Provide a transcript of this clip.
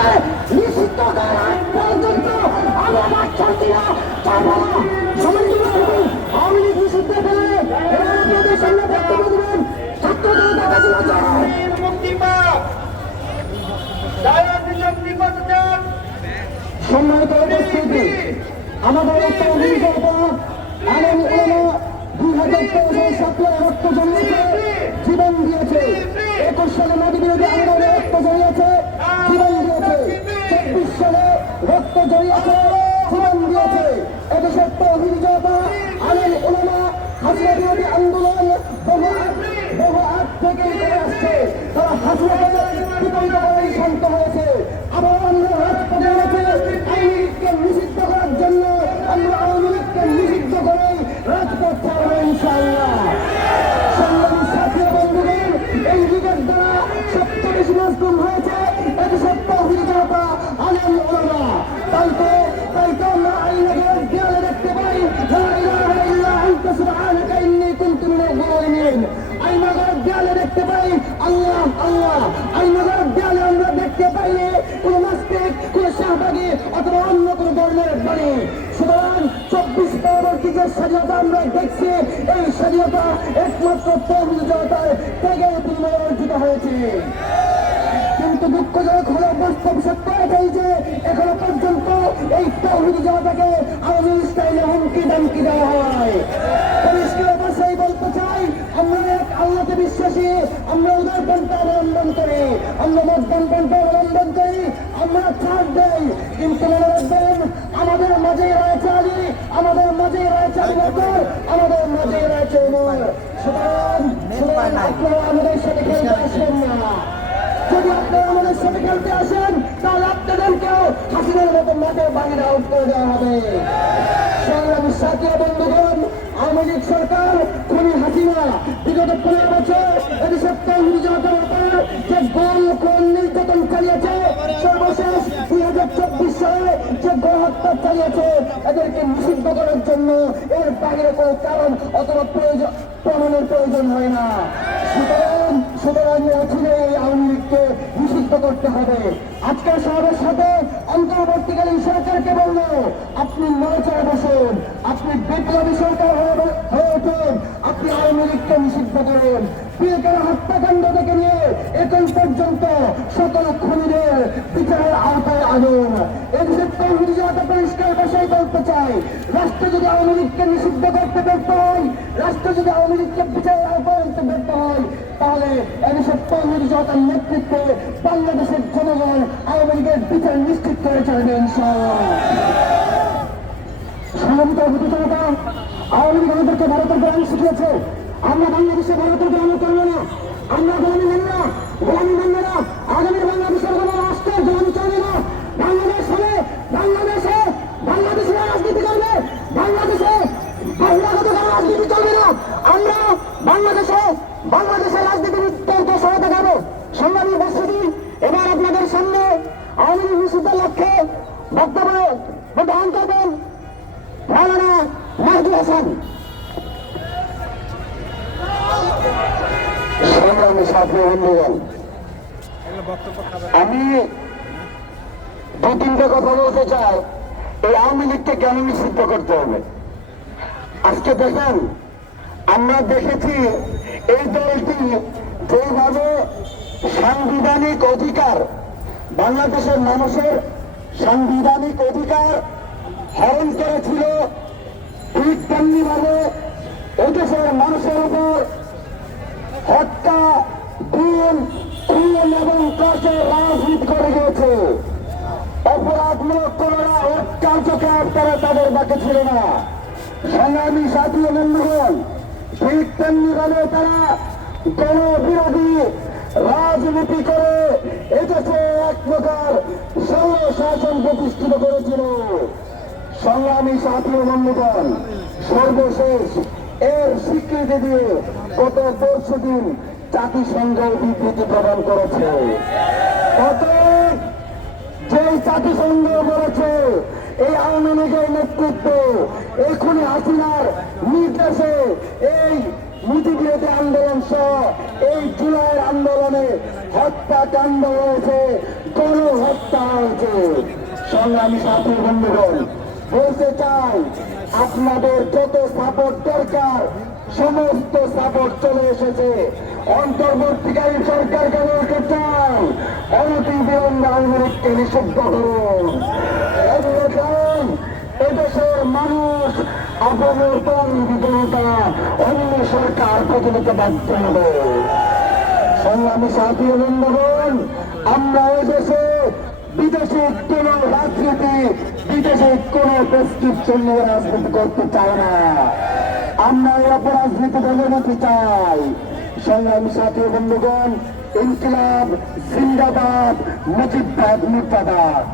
আওয়ামীকে নিষিদ্ধ করার আগ পর্যন্ত আমরা মাঠ ছাড়ছি না, ছাড়বো না। আওয়ামী লীগ নিষিদ্ধ করে এবার আপনাদের সামনে বক্তব্য দেবেন ছাত্র জনতা বাজিরা চায় সম্মানিত উপস্থিতি, আমাদের একটা অভিজ্ঞতা আলম ওলামা 2013 সালে রক্ত জড়িয়েছে, জীবন দিয়েছে। 21 সালে মোদী বিরোধী আন্দোলনে রক্ত জড়িয়েছে, জীবন দিয়েছে। 24 সালে রক্ত জড়িয়েছে, জীবন দিয়েছে। এদেশের তৌহিদ জনতা আলম ওলামা হাসিনা বিরোধী আন্দোলন বহু আগ থেকেই করে আসছে। তারা হাসিনাকে বিপরীত করেই শান্ত হয়েছে। আবার আমরা রাজপথে নেমেছে আওয়ামী লীগকে নিষিদ্ধ করার জন্য। আমরা আওয়ামী লীগকে নিষিদ্ধ করেই রাজপথ ছাড়বো ইনশাআল্লাহ। সংগ্রামী সাথী বন্ধুগণ, এই লীগের দ্বারা সবচেয়ে বেশি মজলুম হয়েছে এদেশের তৌহিদ জনতা আলেম ওলামা। তাই তো আমরা আইনাগরের দেয়ালে দেখতে পাই লা ইলাহা ইল্লা আনতা সুবহানাকা ইন্নী কুনতু মিনাল যালিমিন। আইনাগরের দেয়ালে দেখতে পাই আল্লাহ আল্লাহ। আইনাগরের দেয়ালে আমরা দেখতে পাই কোন নাস্তিক, কোন শাহবাগী অথবা অন্য কোন ধর্মের বাণী। সুতরাং 24 পরবর্তী যে স্বাধীনতা আমরা দেখছি, এই স্বাধীনতা একমাত্র তৌহিদ জনতার ত্যাগের বিনিময়ে অর্জিত হয়েছে। কিন্তু দুঃখজনক হলো বাস্তব সত্য এটাই যে এখনো পর্যন্ত এই তৌহিদ জনতাকে আওয়ামী স্টাইলে হুমকি দামকি দেওয়া হয়। পরিষ্কার ভাষায় বলতে চাই, আমরা এক আল্লাহকে বিশ্বাসী, আমরা উদারপন্থা অবলম্বন করি, আমরা মধ্যমপন্থা অবলম্বন করি, আমরা ছাড় দেই। কিন্তু মনে রাখবেন, আমাদের মাঝেই রয়েছে আলী, আমাদের মাঝেই রয়েছে আবু বকর, আমাদের মাঝেই রয়েছে ওমর। সুতরাং আপনারা আমাদের সাথে খেলতে আসবেন না। যদি আপনারা আমাদের সাথে খেলতে আসেন, তাহলে আপনাদেরকেও হাসিনার মতো মাঠে বাইরে আউট করে দেওয়া হবে। সংগ্রামী সাথী বন্ধুগণ, আওয়ামী লীগ সরকার খুনি হাসিনা বিগত 15 বছর এদেশের তৌহিদ জনতার উপর যে গোল কোন নির্যাতন চালিয়েছে, সর্বশেষ 2024 সালে যে গণহত্যা চালিয়েছে, এদেরকে নিষিদ্ধ করার জন্য এর বাইরে কোনো কারণ অথবা প্রমাণের প্রয়োজন হয় না। সুতরাং অচিরে এই আওয়ামী লীগকে নিষিদ্ধ করতে হবে। আজকের সমাবেশ সাথে অন্তর্বর্তীকালীন সরকারকে বলল, আপনি নড়েচড়ে বসুন, আপনি বিপ্লবী সরকার হয়ে উঠুন, আপনি আওয়ামী লীগকে নিষিদ্ধ করুন। পিলখানা হত্যাকাণ্ড থেকে নিয়ে এখন পর্যন্ত সকল খুনিদের বিচারের আওতায় আনুন। এদেশের তৌহিদ জনতা পরিষ্কার ভাষায় বলতে চাই, রাষ্ট্র যদি আওয়ামী লীগকে নিষিদ্ধ করতে ব্যর্থ হয়, রাষ্ট্র যদি আওয়ামী লীগকে বিচারের আওতায় আনতে ব্যর্থ হয়, তাহলে এদেশের তৌহিদ জনতার নেতৃত্বে বাংলাদেশের জনগণ আওয়ামী লীগের বিচার নিশ্চিত করে চলবে ইনশাআল্লাহ। তৌহিদ জনতা আওয়ামী লীগ আমাদেরকে ভারতের গ্রাম শিখিয়েছে, আমরা বাংলাদেশে ভারতের গ্রামে করবো না, আমরা গোলামি মানব না, গোলামি মানব না। আগামীর বাংলাদেশের কোনো রাষ্ট্রের গোলামি চলবে না। বাংলাদেশ হলে বাংলাদেশে রাজনীতি করবে, বাংলাদেশে বহিরাগত কোনো রাজনীতি চলবে না। আমরা বাংলাদেশের রাজনীতিবিদদেরকে সহায়তা দেবো। সংগ্রামী উপস্থিতি, এবার আপনাদের সামনে আওয়ামী লীগ নিষিদ্ধের লক্ষ্যে বক্তব্য প্রদান করবেন মাওলানা মাহদুর হাসান। সংগ্রামী সাথী বন্ধুগণ, আমি 2-3টে কথা বলতে চাই। এই আওয়ামী লীগকে কেন নিষিদ্ধ করতে হবে? আজকে দেখেন, আমরা দেখেছি এই দলটি যেভাবে সাংবিধানিক অধিকার, বাংলাদেশের মানুষের সাংবিধানিক অধিকার হরণ করেছিল, ঠিক তেমনি ভাবে এদেশের মানুষের উপর হত্যা, খুন এবং কাজের রাজনীতি করে গিয়েছে। অপরাধমূলক কোন কার্যকলাপ তারা তাদের বাকি ছিল না। সংগ্রামী সাথী বন্ধুগণ, ঠিক তেমনি ভাবে তারা গণবিরোধী রাজনীতি করে এদেশে এক প্রকার স্বৈরশাসন প্রতিষ্ঠিত করেছিল। সংগ্রামী সাথী বন্ধুগণ, সর্বশেষ এর স্বীকৃতি দিয়ে গত 10 দিন জাতিসংঘ বিবৃতি প্রদান করেছে। যে জাতিসংঘ বলেছে এই আওয়ামী লীগের নেতৃত্ব এখনই হাসিনার নির্দেশে এই নীতি বিরোধী আন্দোলন সহ এই জুলাইয়ের আন্দোলনে হত্যাকাণ্ড হয়েছে, গণহত্যা হয়েছে। সংগ্রামী সাথী বন্ধুগণ, বলতে চাই আপনাদের যত সাপোর্ট দরকার সমস্ত সাপোর্ট চলে এসেছে। অন্তর্বর্তীকালীন সরকারকে বলতে চাই অনতি বিলম্বে আওয়ামী লীগকে নিষিদ্ধ করুন। অন্যথায় এদেশের মানুষ আপনাদের তন্ত্রী জনতা অন্য সরকার প্রতিনিধিত্ব বাধ্য হবে। সংগ্রামী সাথী বন্ধুগণ, আমরা এদেশে বিদেশি কোন রাজনীতি, বিদেশি কোন প্রেসক্রিপশন নিয়ে রাজনীতি করতে চাই না। আমরা এই অপরাজনীতি বলে নিতে চাই। সংগ্রামী সাথী বন্ধুগণ, ইনকিলাব জিন্দাবাদ, মুজিববাদ মুর্দাবাদ।